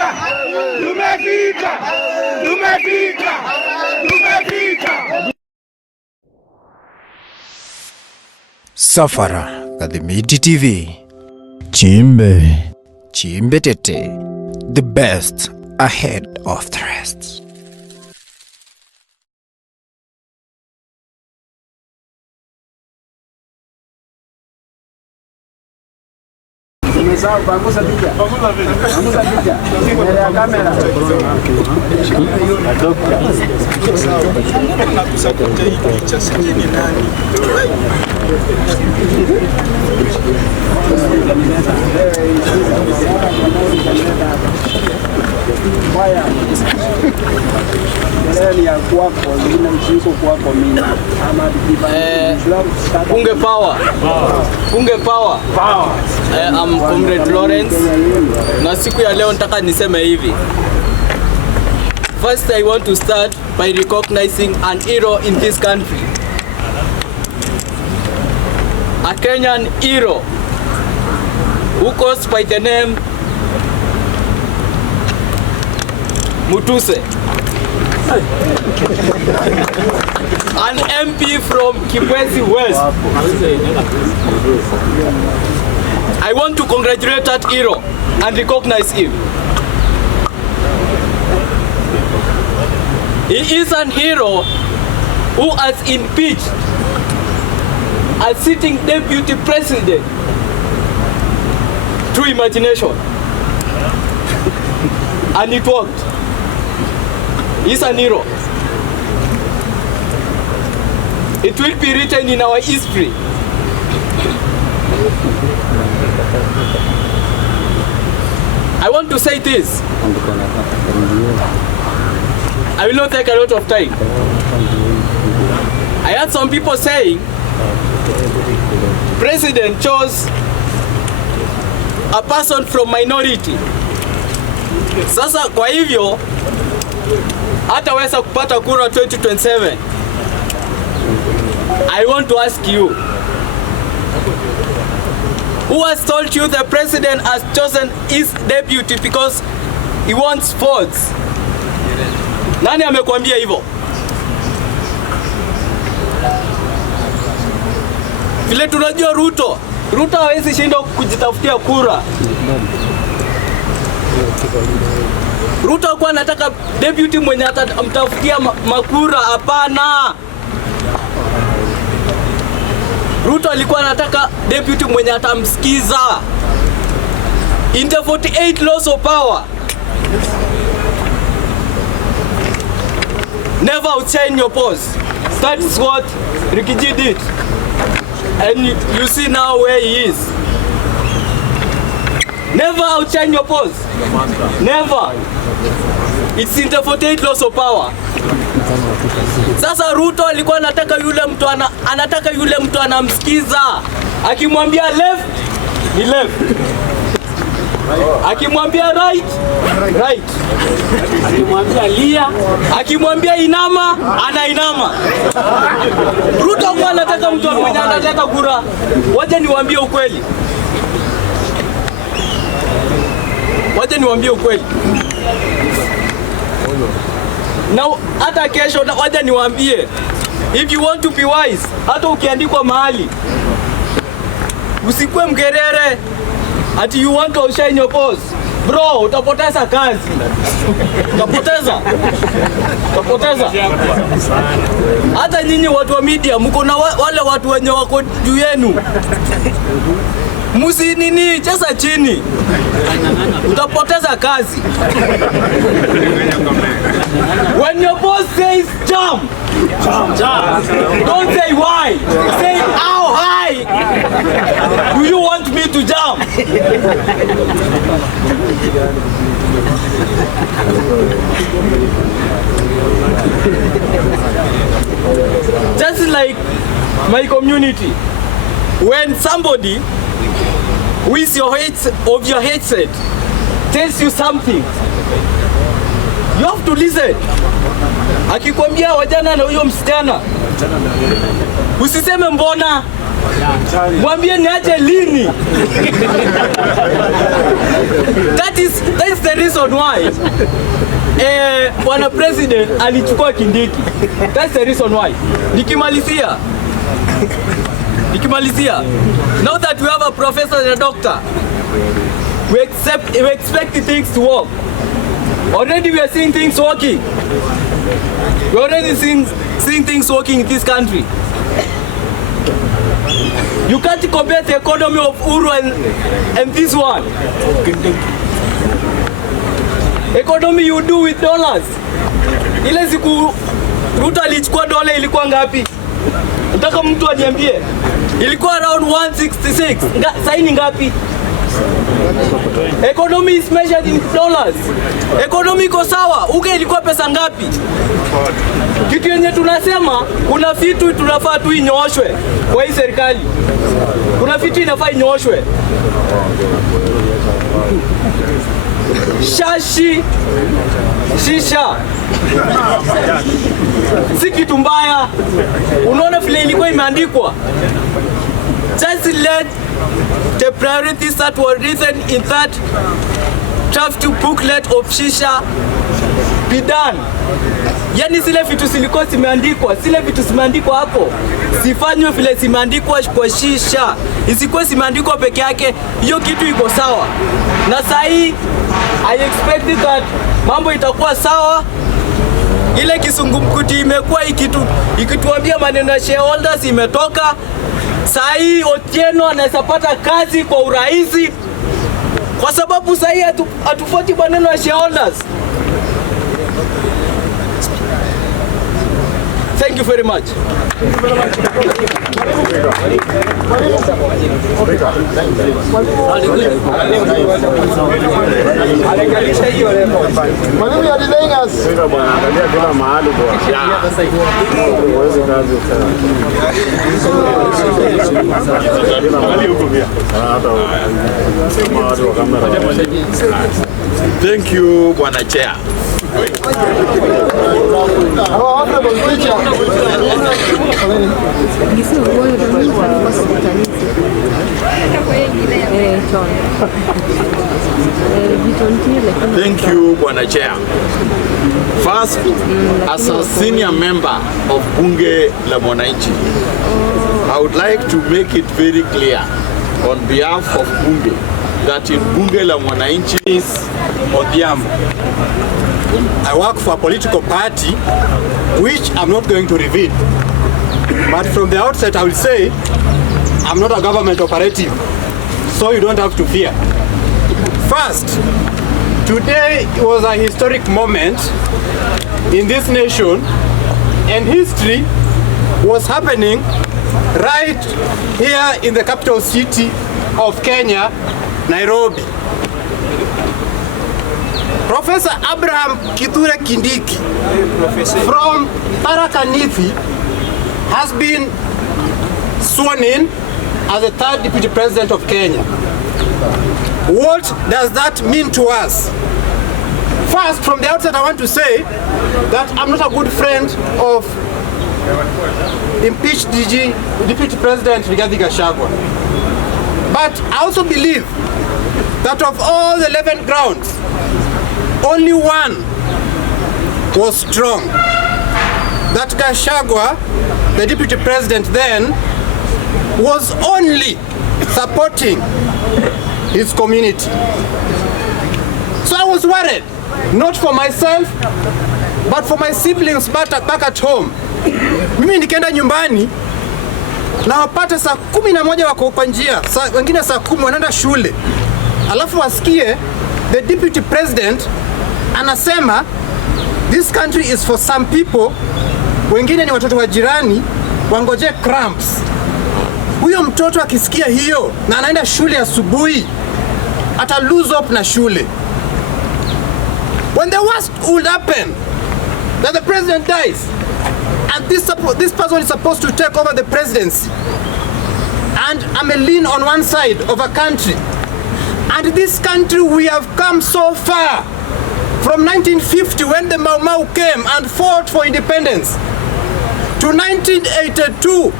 Tumefika! Tumefika! Tumefika! Tumefika! Safara Kadhimiti TV. Chimbe Tete. The best ahead of the rest. Pangusa picha. Mbele ya kamera. Baya. Mbele ya kwako, nina mshiko kwako mimi. Ama Punge power. Punge power. I'm Comrade Lawrence. Na siku ya leo nataka niseme hivi. First, I want to start by recognizing an hero in this country. A Kenyan hero who goes by the name Mutuse. An MP from Kibwezi West. I want to congratulate that hero and recognize him. He is an hero who has impeached a sitting deputy president through imagination. And it worked. He's an hero. It will be written in our history. I want to say this. I will not take a lot of time. I heard some people saying President chose a person from minority. Sasa kwa hivyo hataweza kupata kura 2027. I want to ask you, who has told you the president has chosen his deputy because he wants votes? Nani amekwambia hivyo? Vile tunajua Ruto hawezi shinda kujitafutia kura. Ruto alikuwa anataka deputy mwenye atamtafutia makura, hapana. Ruto alikuwa anataka deputy mwenye atamsikiza. In the 48 laws of power, never outshine your boss. That is what Rikiji did. And you see now where he is. Never outshine your boss. Never. It's in the 48 laws of power. Sasa Ruto alikuwa anataka yule mtu anamsikiza. Akimwambia left, ni left. Akimwambia right, right. Akimwambia lia, akimwambia inama, anainama. Ruto alikuwa anataka mtu mwenye anataka kura. Waje niwaambie ukweli. Waje niwaambie ukweli. Na hata kesho waje niwaambie, if you want to be wise, hata ukiandikwa mahali usikue mgerere ati you want to shine your boss. Bro, utapoteza kazi. Utapoteza. Hata nyinyi watu wa media mko na wale watu wenye wako juu yenu. Musi nini, cheza chini. Utapoteza kazi. When your boss says jump, don't say why. Say how high do you want me to jump? Just like my community, when somebody who is your headset tells you something, you have to listen. Akikwambia wajana na huyo msichana, usiseme mbona, Mwambie niache lini. That is the reason why Bwana President alichukua Kindiki. That's the reason why. Nikimalizia. Now that we have a professor and a doctor, we expect things to work. Already we are seeing things working. We are already seeing things working in this country. You can't compare the economy of Uru and this one. Economy you do with dollars. Ile siku Ruto alichukua dola ilikuwa ngapi? Nataka mtu aniambie. Ilikuwa around 166. Sasa ni ngapi? Economy is measured in dollars. Economy iko sawa. Uke ilikuwa pesa ngapi? Kitu yenye tunasema kuna vitu tunafaa tu inyoshwe kwa hii serikali. Kuna vitu inafaa inyoshwe. Shisha. Si kitu mbaya. Unaona vile ilikuwa imeandikwa. Just let the priorities that were written in that draft booklet of shisha be done. Yani zile vitu zilikuwa zimeandikwa hapo sifanywe vile zimeandikwa kwa shisha, isikuwe zimeandikwa peke yake. Hiyo kitu iko sawa, na sahi I expect that mambo itakuwa sawa. Ile kisungumkuti imekuwa ikituambia maneno ya shareholders imetoka. Sahi Otieno anaweza pata kazi kwa urahisi kwa sababu sahi hatufuati maneno ya shareholders. Thank you very much. Thank you, Bwana Chair. Thank you, Bwana Chair. First, as a senior member of Bunge la Mwananchi, I would like to make it very clear on behalf of Bunge that in Bunge la Mwananchi is Odhiambo. I work for a political party which I'm not going to reveal. But from the outset I will say I'm not a government operative, so you don't have to fear. First, today was a historic moment in this nation, and history was happening right here in the capital city of Kenya, Nairobi. Professor Abraham Kithure Kindiki from Tharaka Nithi has been sworn in as the third deputy president of Kenya. What does that mean to us? First, from the outset, I want to say that I'm not a good friend of impeached Deputy President Rigathi Gachagua. But I also believe that of all the 11 grounds, only one was strong. That Gachagua, the Deputy President then, was only supporting his community. So I was worried, not for myself, but for my siblings back at home. Mimi nikienda nyumbani na wapata saa 11 wako kwa njia, wengine saa 10 wanaenda shule. Alafu wasikie the Deputy President anasema this country is for some people, wengine ni watoto wa jirani wangoje cramps. Huyo mtoto akisikia hiyo na anaenda shule asubuhi ata lose up na shule. When the worst would happen, that the president dies and this person is supposed to take over the presidency, and I may lean on one side of a country, and this country we have come so far from 1950 when the Mau Mau came and fought for independence, to 1982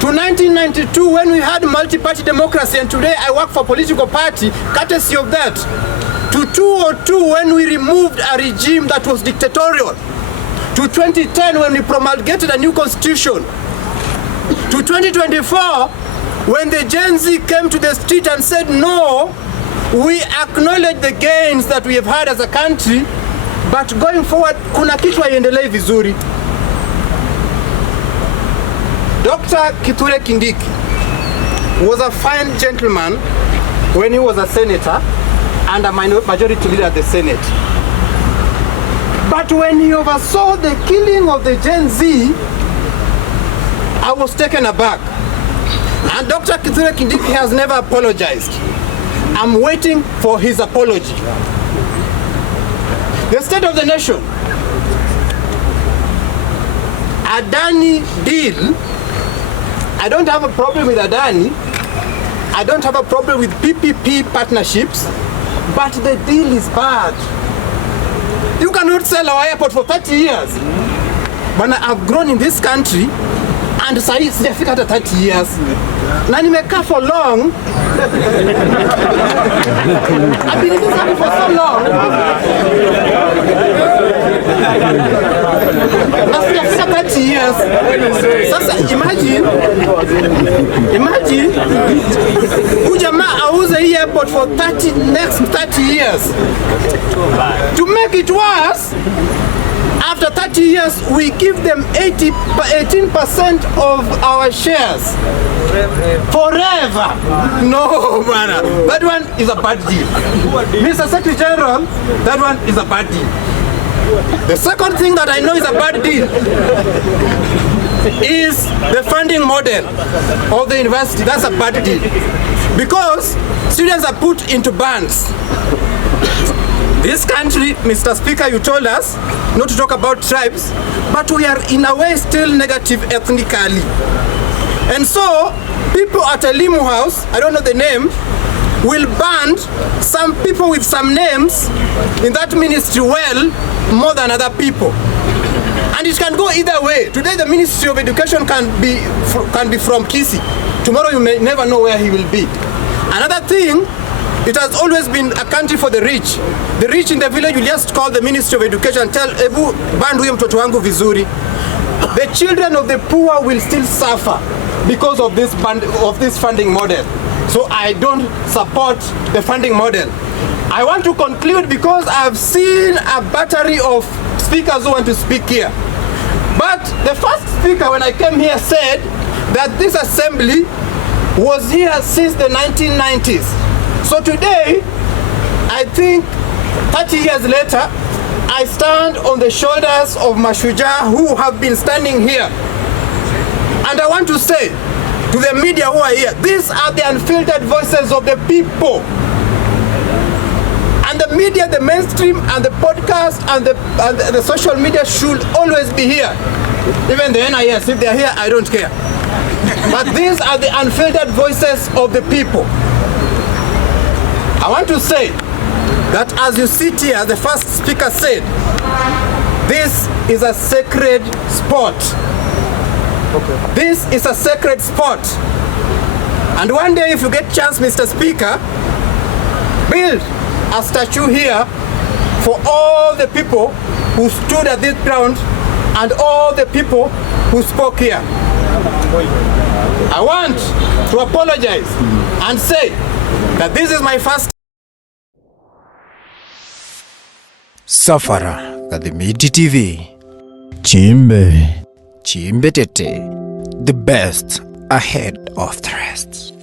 to to 1992 when we had multi-party democracy, and today I work for a political party courtesy of that, to 2002 when we removed a regime that was dictatorial, to 2010 when we promulgated a new constitution, to 2024 when the Gen Z came to the street and said no, we acknowledge the gains that we have had as a country, but going forward kuna kitu haiendelei vizuri. Dr. Kithure Kindiki was a fine gentleman when he was a senator and a majority leader at the Senate. But when he oversaw the killing of the Gen Z, I was taken aback. And Dr. Kithure Kindiki has never apologized. I'm waiting for his apology. The state of the nation. Adani deal. I don't have a problem with Adani. I don't have a problem with PPP partnerships, but the deal is bad. You cannot sell our airport for 30 years. But I've grown in this country, and sijafika hata 30 years. Na nimekaa for long. I've been in this country for so long. Na sijafika 30 years. Sasa imagine huyu jamaa auze hii airport for next 30 years. To make it worse, after 30 years, we give them 18% of our shares. Forever. No, man. That one is a bad deal. Mr. Secretary General, that one is a bad deal. The second thing that I know is a bad deal is the funding model of the university. That's a bad deal. Because students are put into bands. This country, Mr. Speaker, you told us not to talk about tribes, but we are in a way still negative ethnically. And so, people at Elimu House, I don't know the name, will band some people with some names in that ministry well more than other people. And it can go either way. Today the Ministry of Education can be from Kisii. Tomorrow you may never know where he will be. Another thing, it has always been a country for the rich. The rich in the village will just call the Ministry of Education and tell Ebu bandu huyo mtoto wangu vizuri. The children of the poor will still suffer because of this funding model. So I don't support the funding model. I want to conclude because I've seen a battery of speakers who want to speak here. But the first speaker when I came here said that this assembly was here since the 1990s. So today, I think 30 years later, I stand on the shoulders of Mashujaa who have been standing here. And I want to say to the media who are here, these are the unfiltered voices of the people. And the media, the mainstream, and the podcast, and the social media should always be here. Even the NIS, if they're here, I don't care. But these are the unfiltered voices of the people. I want to say that as you sit here, as the first speaker said, this is a sacred sport. Okay. This is a sacred sport. And one day if you get chance, Mr. Speaker, build a statue here for all the people who stood at this ground and all the people who spoke here. I want to apologize and say that this is my first Safara Gadhimiti TV. Chimbe Tete, the best ahead of the rest.